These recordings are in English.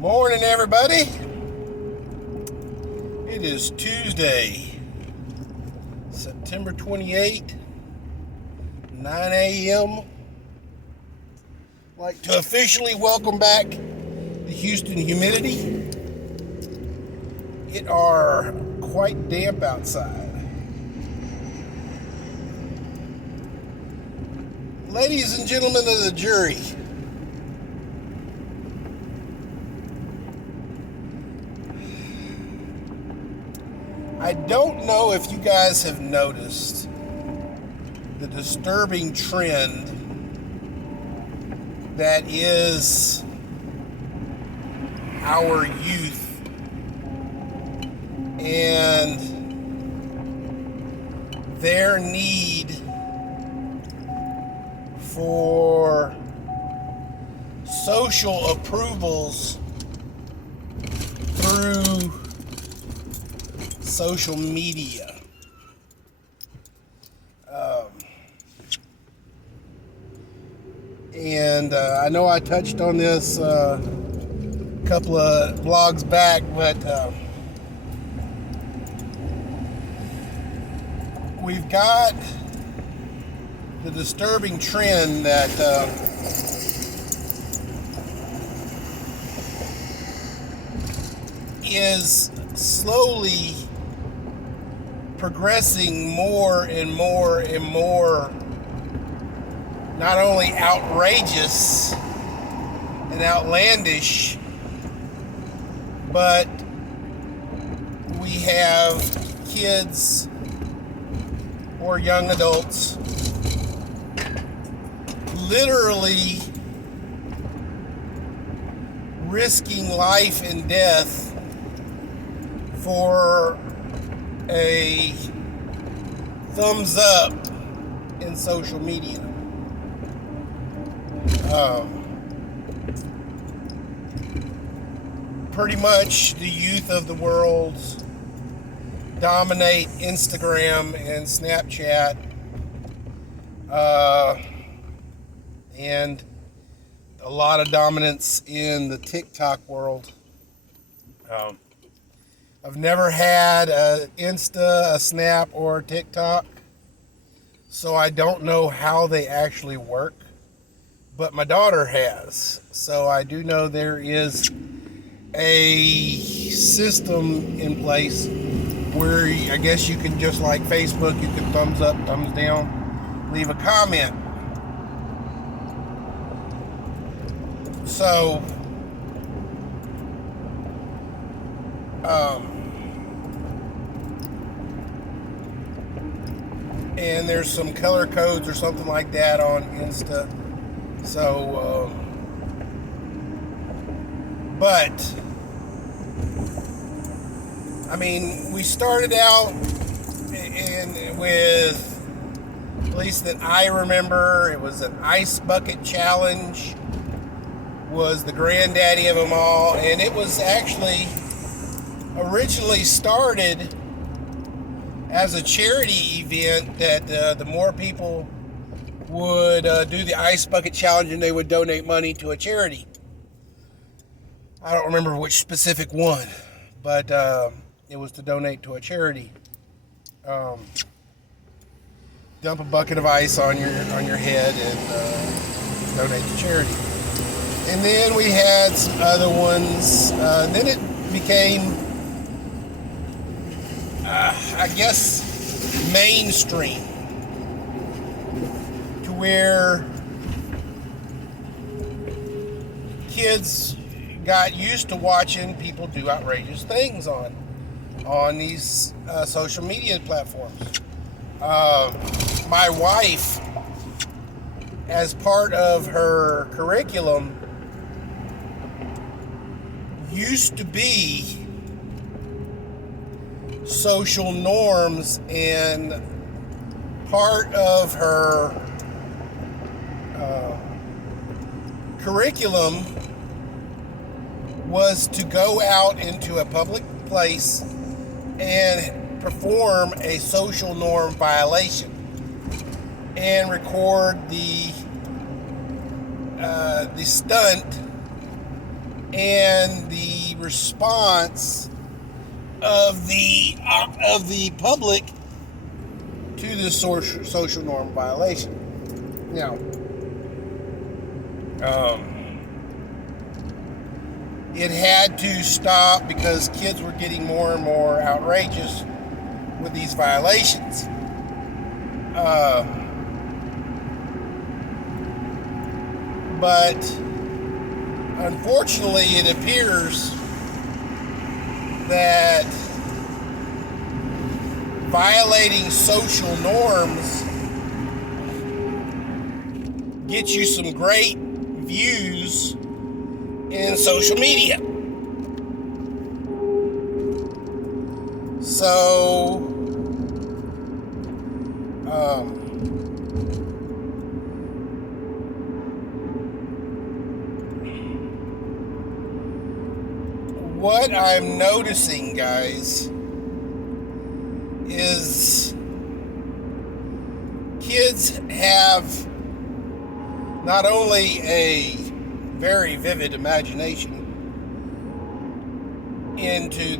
Morning, everybody. It is Tuesday, September 28th, 9 a.m. I'd like to officially welcome back the Houston humidity. It are quite damp outside. Ladies and gentlemen of the jury, I don't know if you guys have noticed the disturbing trend that is our youth and their need for social approvals through social media. And I know I touched on this a couple of vlogs back, but we've got the disturbing trend that is slowly progressing more and more and more, not only outrageous and outlandish, but we have kids or young adults literally risking life and death for a thumbs up in social media. Pretty much the youth of the world dominate Instagram and Snapchat, and a lot of dominance in the TikTok world. I've never had an Insta, a Snap, or a TikTok, so I don't know how they actually work, but my daughter has, so I do know there is a system in place where I guess you can, just like Facebook, you can thumbs up, thumbs down, leave a comment. So and there's some color codes or something like that on Insta. So, but I mean, we started out with, at least that I remember, it was an ice bucket challenge, was the granddaddy of them all, and it was actually originally started as a charity event that the more people would do the ice bucket challenge and they would donate money to a charity. I don't remember which specific one, but it was to donate to a charity. Dump a bucket of ice on your head and donate to charity. And then we had some other ones. Then it became, I guess, mainstream, to where kids got used to watching people do outrageous things on these social media platforms. My wife, as part of her curriculum, used to be social norms, and part of her curriculum was to go out into a public place and perform a social norm violation and record the stunt and the response of the public to the social norm violation. Now, it had to stop because kids were getting more and more outrageous with these violations. But unfortunately, it appears that violating social norms gets you some great views in social media. So, what I'm noticing, guys, is kids have not only a very vivid imagination into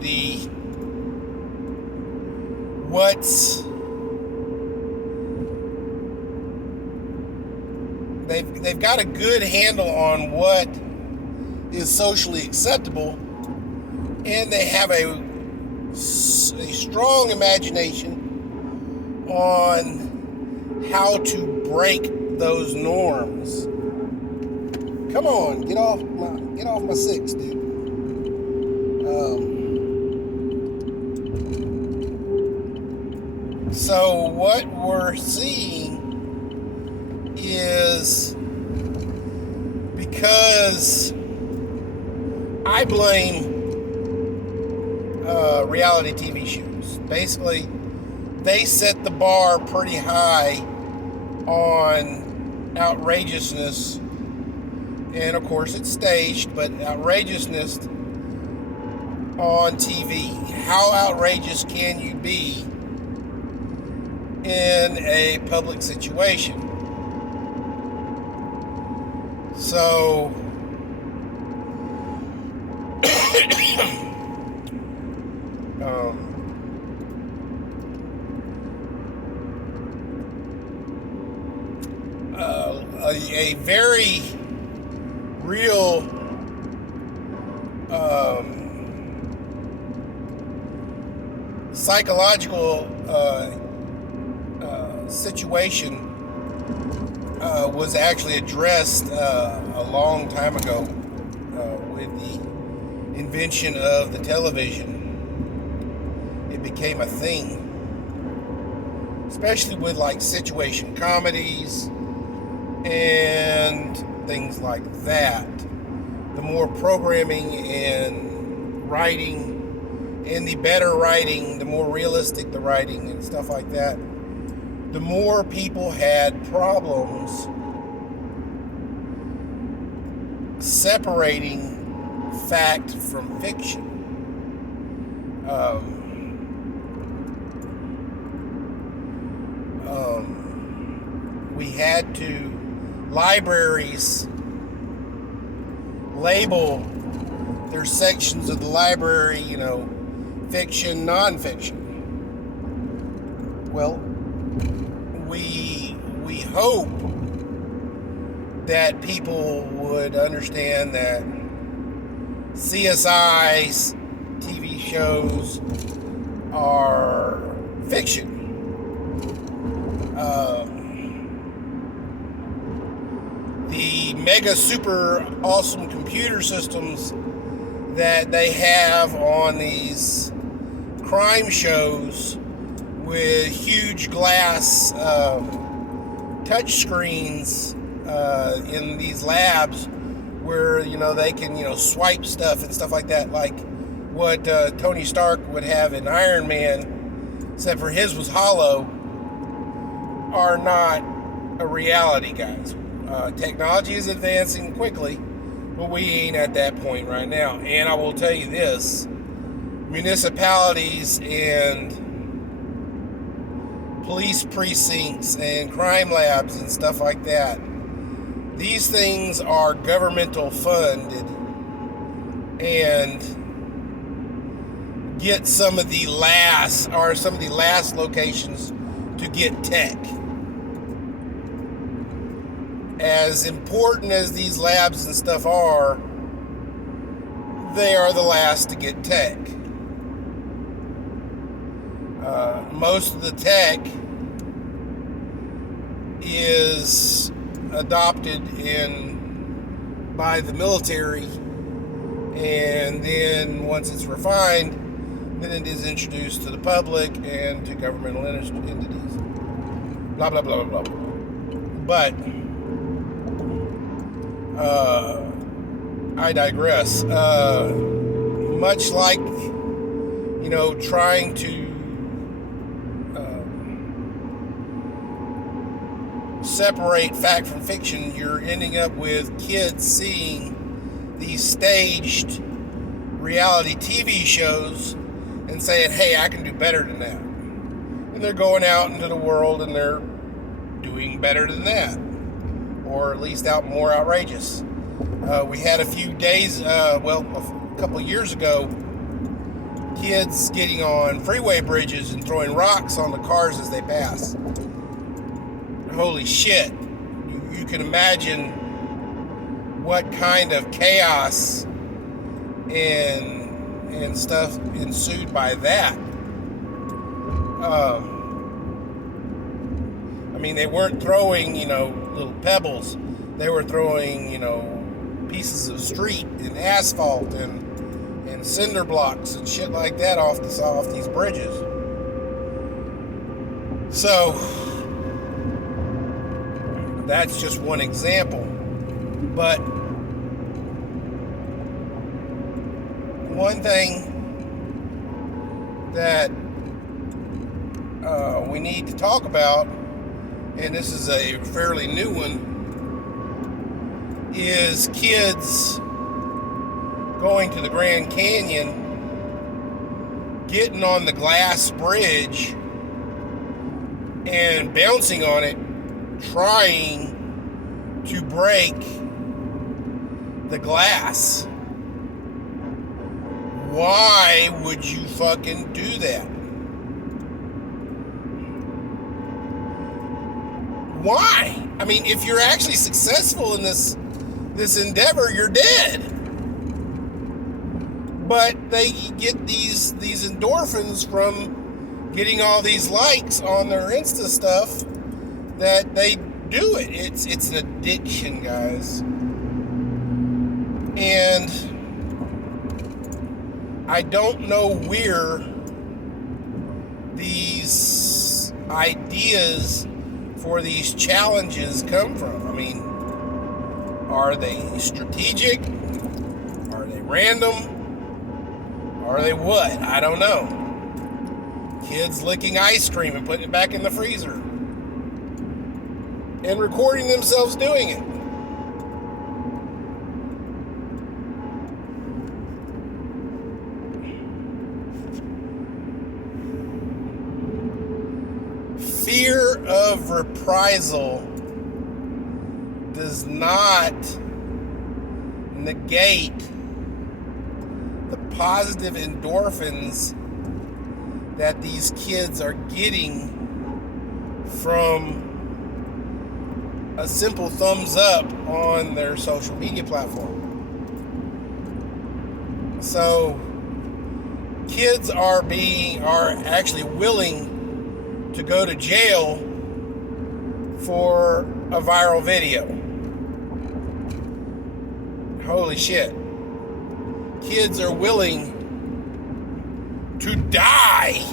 they've got a good handle on what is socially acceptable, and they have a strong imagination on how to break those norms. Come on, get off my six, dude. So what we're seeing is, because I blame reality TV shows. Basically, they set the bar pretty high on outrageousness, and of course it's staged, but outrageousness on TV. How outrageous can you be in a public situation? So a very real psychological situation was actually addressed a long time ago with the invention of the television. It became a thing, especially with like situation comedies and things like that. The more programming and writing, and the better writing, the more realistic the writing and stuff like that, the more people had problems separating fact from fiction. We had to, libraries label their sections of the library, fiction, nonfiction. Well, we hope that people would understand that CSI's TV shows are fiction. The mega super awesome computer systems that they have on these crime shows with huge glass touch screens in these labs where they can swipe stuff and stuff like that, like what Tony Stark would have in Iron Man, except for his was hollow, are not a reality, guys. Technology is advancing quickly, but we ain't at that point right now. And I will tell you this, municipalities and police precincts and crime labs and stuff like that, these things are governmental funded, and get some of the last locations to get tech. As important as these labs and stuff are, they are the last to get tech. Most of the tech is adopted by the military, and then once it's refined, then it is introduced to the public and to governmental entities. Blah, blah, blah, blah, blah. But I digress. Much like, trying to separate fact from fiction, you're ending up with kids seeing these staged reality TV shows and saying, hey, I can do better than that. And they're going out into the world and they're doing better than that. Or at least more outrageous. We had a few days, a couple years ago, kids getting on freeway bridges and throwing rocks on the cars as they pass. Holy shit. You can imagine what kind of chaos and stuff ensued by that. They weren't throwing, little pebbles. They were throwing, pieces of street and asphalt and cinder blocks and shit like that off these bridges. So that's just one example. But one thing that we need to talk about, and this is a fairly new one, is kids going to the Grand Canyon, getting on the glass bridge and bouncing on it, trying to break the glass. Why would you fucking do that? Why? If you're actually successful in this endeavor, you're dead. But they get these endorphins from getting all these likes on their Insta stuff that they do it. It's an addiction, guys. And I don't know where these ideas for these challenges come from. Are they strategic? Are they random? Are they what? I don't know. Kids licking ice cream and putting it back in the freezer and recording themselves doing it. Fear of reprisal does not negate the positive endorphins that these kids are getting from a simple thumbs up on their social media platform. So kids are actually willing to go to jail for a viral video. Holy shit. Kids are willing to die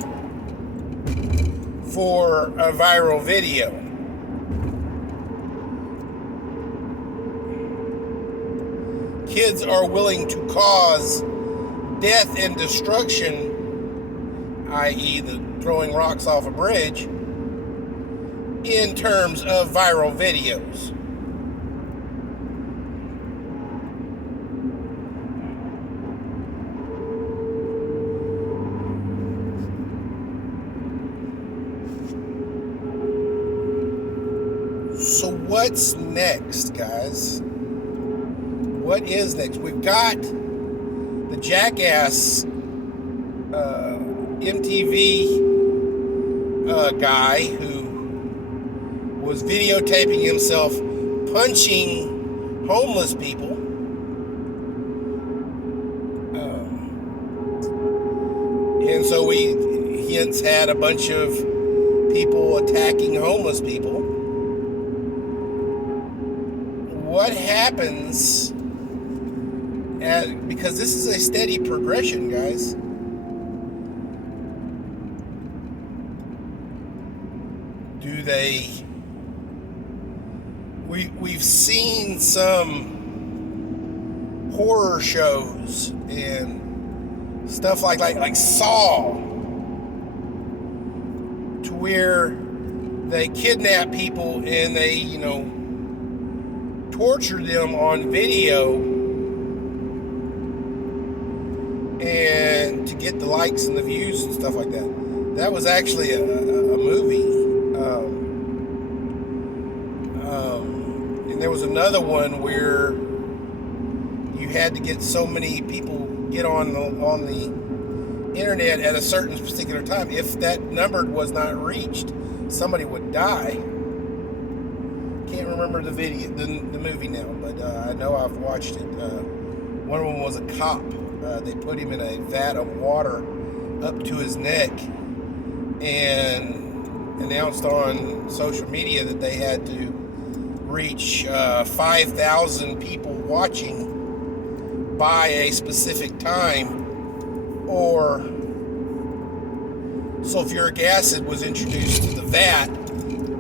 for a viral video. Kids are willing to cause death and destruction, i.e. the throwing rocks off a bridge, in terms of viral videos. So what's next, guys? What is next? We've got the Jackass MTV guy who was videotaping himself punching homeless people. And so he hence had a bunch of people attacking homeless people. What happens because this is a steady progression, guys. We've seen some horror shows and stuff like Saw, to where they kidnap people and they, torture them on video and to get the likes and the views and stuff like that. That was actually a movie. And there was another one where you had to get so many people get on the internet at a certain particular time. If that number was not reached, somebody would die. Can't remember the movie now, but I know I've watched it. One of them was a cop. They put him in a vat of water up to his neck and announced on social media that they had to reach 5,000 people watching by a specific time, or sulfuric acid was introduced to the vat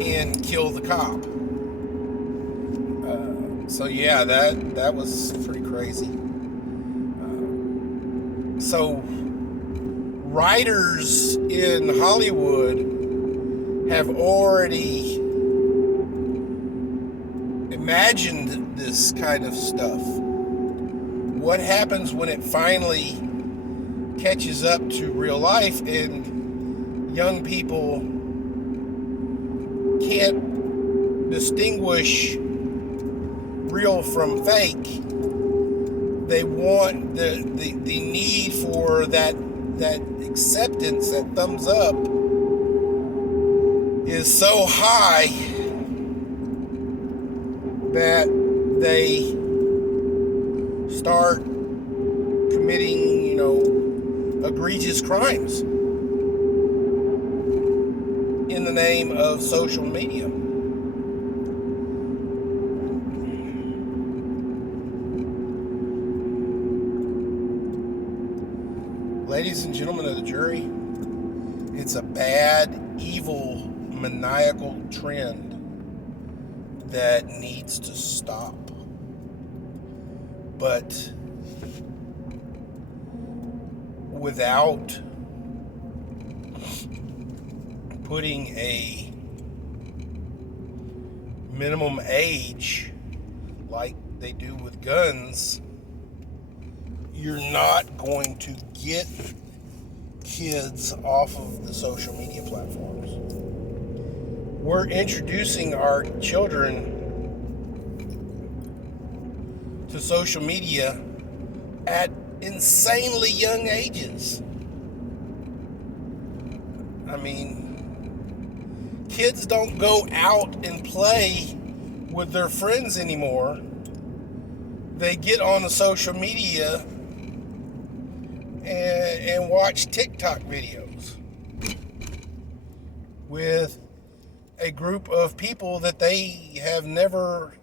and killed the cop. So yeah, that was pretty crazy. So writers in Hollywood have already imagined this kind of stuff. What happens when it finally catches up to real life and young people can't distinguish real from fake? They want the need for that acceptance, that thumbs up, is so high that they start committing, egregious crimes in the name of social media. Ladies and gentlemen of the jury, it's a bad, evil, maniacal trend that needs to stop. But without putting a minimum age like they do with guns, you're not going to get kids off of the social media platforms. We're introducing our children to social media at insanely young ages. I mean, kids don't go out and play with their friends anymore. They get on the social media and watch TikTok videos with a group of people that they have never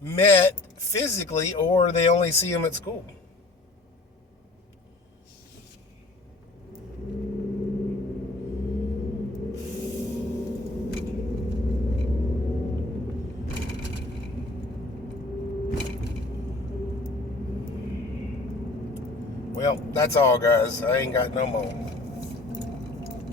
met physically, or they only see them at school. Well, that's all, guys. I ain't got no more.